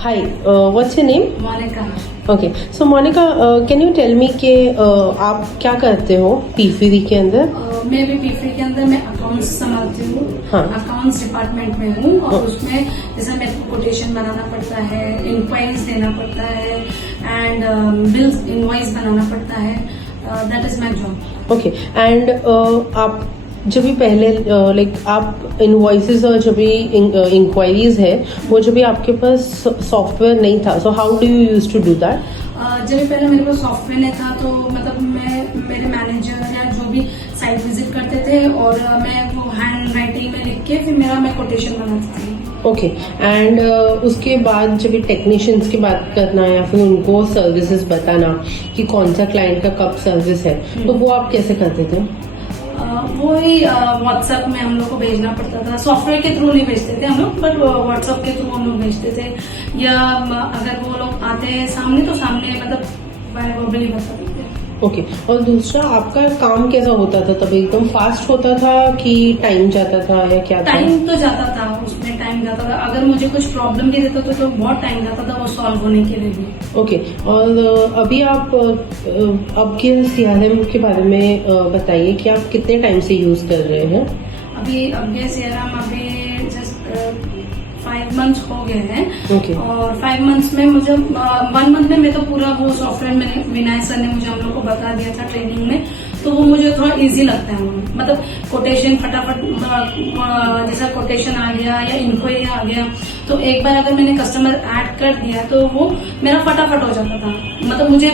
Hi, what's your name? Monika. Okay, so Monica, can you tell me कि आप क्या करते हो पीफीवी के अंदर? मैं भी पीफी के अंदर मैं अकाउंट्स संभालती हूँ। हाँ। अकाउंट्स डिपार्टमेंट में हूँ और हाँ। उसमें जैसे मेरे को कोटेशन बनाना पड़ता है, इंक्वायरीज देना पड़ता है एंड बिल्स इनवॉइस बनाना पड़ता है। That is my job. Okay, and आप जब भी पहले लाइक आप इनवॉइसेस और जब भी इंक्वायरीज है वो जब भी आपके पास सॉफ्टवेयर नहीं था, so how do you use to do that? जब भी पहले मेरे पास सॉफ्टवेयर नहीं था तो मतलब मेरे मैनेजर या जो भी साइट विजिट करते थे और मैं वो हैंड राइटिंग में लिख के फिर मैं कोटेशन बनाती थी। ओके, एंड उसके बाद जब भी टेक्नीशियंस की बात करना या फिर उनको सर्विसेज बताना कि कौन सा क्लाइंट का कब सर्विस है, तो वो आप कैसे करते थे? वो ही व्हाट्सएप में हम लोग को भेजना पड़ता था। सॉफ्टवेयर के थ्रू नहीं भेजते थे हम लोग, बट व्हाट्सएप के थ्रू हम लोग भेजते थे, या अगर वो लोग आते हैं सामने तो सामने मतलब वो भी बताते थे। ओके, और दूसरा आपका काम कैसा होता था तब? एकदम फास्ट होता था कि टाइम जाता था या क्या था? टाइम तो जाता था, उसमें टाइम जाता था। अगर मुझे कुछ प्रॉब्लम भी देता था तो बहुत टाइम जाता था वो सॉल्व होने के लिए भी। ओके, और अभी आप अब के सीआरएम के बारे में बताइए कि आप कितने टाइम से यूज कर रहे हैं? अभी सीआरएम अभी जस्ट 5 मंथ्स हो गए हैं। Okay. और 5 मंथ्स में मुझे 1 मंथ में मैं तो पूरा वो सॉफ्टवेयर मैंने विनय सर ने मुझे हम लोग को बता दिया था ट्रेनिंग में, तो वो मुझे थोड़ा इजी लगता है। मतलब कोटेशन फटाफट जैसा कोटेशन आ गया या इंक्वायरी आ गया तो एक बार अगर मैंने कस्टमर ऐड कर दिया तो वो मेरा फटाफट हो जाता था। मतलब मुझे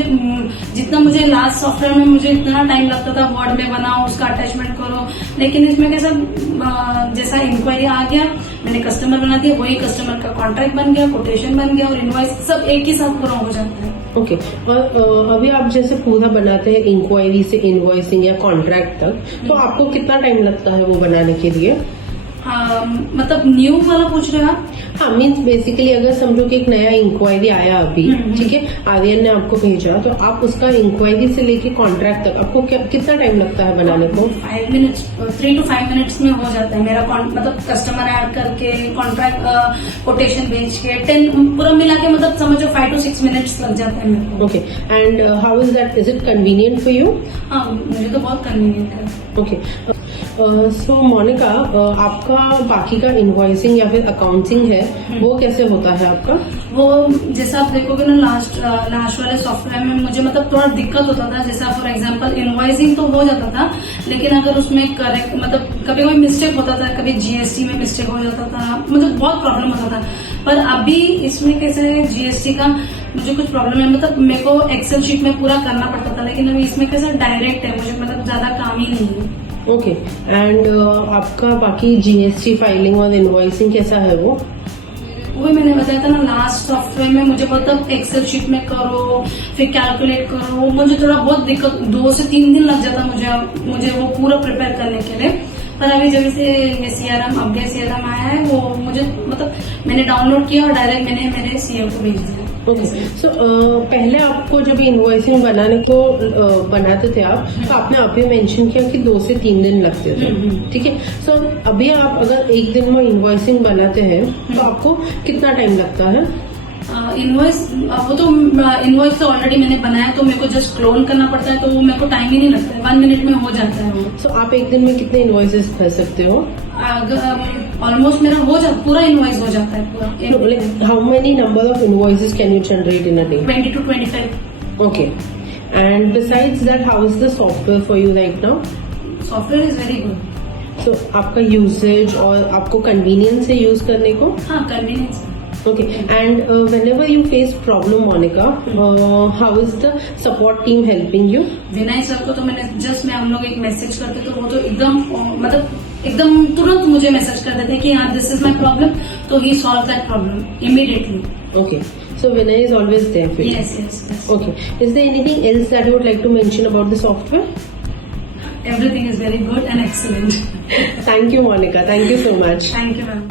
जितना मुझे लास्ट सॉफ्टवेयर में मुझे इतना टाइम लगता था वर्ड में बनाओ उसका अटैचमेंट करो, लेकिन इसमें कैसा जैसा इंक्वायरी आ गया मैंने कस्टमर बना दिया, वही कस्टमर का कॉन्ट्रैक्ट बन गया, कोटेशन बन गया और इनवॉइस सब एक ही साथ पूरा हो जाता है। ओके, और अभी आप जैसे पूरा बनाते हैं इंक्वायरी से इनवॉइसिंग या कॉन्ट्रैक्ट तक, तो आपको कितना टाइम लगता है वो बनाने के लिए? मतलब न्यू वाला पूछ रहे हैं आप? हाँ, मीन्स बेसिकली अगर समझो कि एक नया इंक्वायरी आया अभी, ठीक है, आर्यन ने आपको भेजा, तो आप उसका इंक्वायरी से लेके कॉन्ट्रैक्ट तक आपको कितना टाइम लगता है बनाने को? 5 मिनट्स, 3 to 5 मिनट्स में हो जाता है मेरा। मतलब कस्टमर ऐड करके कॉन्ट्रैक्ट कोटेशन भेज के 10 पूरा मिला के मतलब समझो 5 to 6 मिनट्स लग जाता है मेरे को। Okay, and how is that? Is it convenient for you? हाँ, मुझे तो बहुत कन्वीनियंट है। ओके, सो मोनिका, आपका बाकी का इनवॉइसिंग या फिर अकाउंटिंग है वो कैसे होता है आपका? वो जैसा आप देखोगे ना लास्ट वाले सॉफ्टवेयर में मुझे मतलब थोड़ा दिक्कत होता था। जैसा फॉर एग्जांपल इनवॉइसिंग तो हो जाता था, लेकिन अगर उसमें करेक्ट मतलब कभी कोई मिस्टेक होता था, कभी जीएसटी में मिस्टेक हो जाता था, मुझे बहुत प्रॉब्लम होता था। पर अभी इसमें कैसे है, जीएसटी का मुझे कुछ प्रॉब्लम है, मतलब मेरे को एक्सेल शीट में पूरा करना पड़ता था, लेकिन अभी इसमें कैसा डायरेक्ट है, मुझे मतलब ज्यादा काम ही नहीं है। ओके, एंड आपका बाकी जीएसटी फाइलिंग और इनवॉइसिंग कैसा है वो? वही मैंने बताया था ना लास्ट सॉफ्टवेयर में मुझे मतलब एक्सेल शीट में करो फिर कैलकुलेट करो, मुझे थोड़ा बहुत दिक्कत 2 से 3 दिन लग जाता मुझे वो पूरा प्रिपेयर करने के लिए। पर अभी जब से ये सीआरएम अपडेट सीआरएम आया है वो मुझे मतलब मैंने डाउनलोड किया और डायरेक्ट मैंने मेरे सीईओ को भेज दिया। ओके, सो पहले आपको जब इनवॉइसिंग बनाने को बनाते थे आप, तो आपने अभी मेंशन किया कि 2 से 3 दिन लगते थे, ठीक है। सो अभी आप अगर एक दिन में इनवॉइसिंग बनाते हैं तो आपको कितना टाइम लगता है? इनवॉइस वो तो इनवॉइस तो ऑलरेडी मैंने बनाया तो मेरे को जस्ट क्लोन करना पड़ता है, तो वो मेरे को टाइम ही नहीं लगता है, 1 मिनट में हो जाता है वो। सो आप एक दिन में कितने इनवॉइसेस भर सकते हो? ऑलमोस्ट मेरा पूरा इनवॉइस हो जाता है पूरा। How many number of invoices can you generate in a day? 20 to 25। Okay, and besides that how is the software for you right now? Software is very good. So आपका usage और आपको convenience है use करने को? हाँ, convenience. Okay, and whenever you face problem, Monica, how is the support team helping you? Vinay sir को तो मैंने हम लोग एक मैसेज करते तो वो तो एकदम तुरंत मुझे मैसेज कर देते कि हाँ दिस इज माय प्रॉब्लम, तो he solve that problem immediately. Okay, so Vinay is always there for you. Yes. Okay, is there anything else that you would like to mention about the software? Everything is very good and excellent. Thank you, Monica. Thank you so much. Thank you, ma'am.